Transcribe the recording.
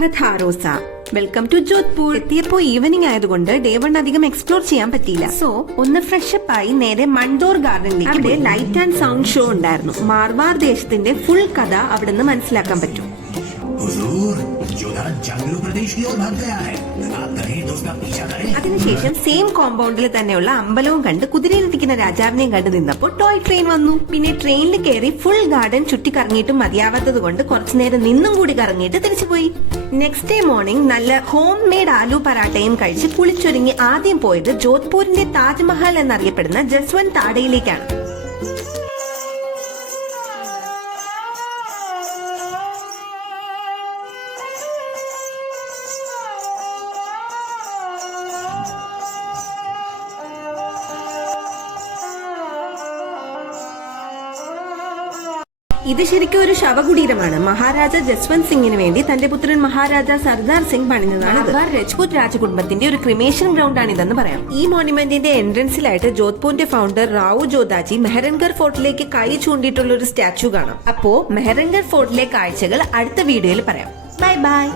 പഥാരോസ welcome to Jodhpur. എത്തിയപ്പോ evening ആയതുകൊണ്ട് day 1 അധികം എക്സ്പ്ലോർ ചെയ്യാൻ പറ്റിയില്ല. സോ ഒന്ന് ഫ്രഷപ്പ് ആയി നേരെ മൺഡോർ ഗാർഡനിലേക്ക്. അവിടെ ലൈറ്റ് ആൻഡ് സൗണ്ട് ഷോ ഉണ്ടായിരുന്നു. മാർവാർ ദേശത്തിന്റെ ഫുൾ കഥ അവിടെ നിന്ന് മനസ്സിലാക്കാൻ പറ്റും. അതിനുശേഷം സെയിം കോമ്പൗണ്ടിൽ തന്നെയുള്ള അമ്പലവും കണ്ട് കുതിരയിലിരിക്കുന്ന രാജാവിനെയും കണ്ടു നിന്നപ്പോൾ ടോയ് ട്രെയിൻ വന്നു. പിന്നെ ട്രെയിനിൽ കയറി ഫുൾ ഗാർഡൻ ചുറ്റി കറങ്ങിയിട്ടും മതിയാവാത്തത് കൊണ്ട് കുറച്ചുനേരം നിന്നും കൂടി കറങ്ങിയിട്ട് തിരിച്ചുപോയി. നെക്സ്റ്റ് ഡേ മോർണിംഗ് നല്ല ഹോം മെയ്ഡ് ആലു പറാട്ടയും കഴിച്ച് കുളിച്ചൊരുങ്ങി ആദ്യം പോയത് ജോധ്പൂരിന്റെ താജ്മഹൽ എന്നറിയപ്പെടുന്ന ജസ്വന്ത് താടയിലേക്കാണ്. ഇത് ശരിക്കും ഒരു ശവകുടീരമാണ്. മഹാരാജ ജസ്വന്ത് സിംഗിന് വേണ്ടി തന്റെ പുത്രൻ മഹാരാജ സർദാർ സിംഗ് പണിഞ്ഞതാണ്. രജ്പൂത് രാജകുടുംബത്തിന്റെ ഒരു ക്രിമേഷൻ ഗ്രൗണ്ട് ആണ് ഇതെന്ന് പറയാം. ഈ മോണ്യുമെന്റിന്റെ എൻട്രൻസിലായിട്ട് ജോധ്പൂരിന്റെ ഫൗണ്ടർ റാവു ജോദാജി മെഹ്റൻഗർ ഫോർട്ടിലേക്ക് കൈ ചൂണ്ടിയിട്ടുള്ള ഒരു സ്റ്റാച്ചു കാണാം. അപ്പോ മെഹ്റൻഗർ ഫോർട്ടിലെ കാഴ്ചകൾ അടുത്ത വീഡിയോയിൽ പറയാം. Bye bye.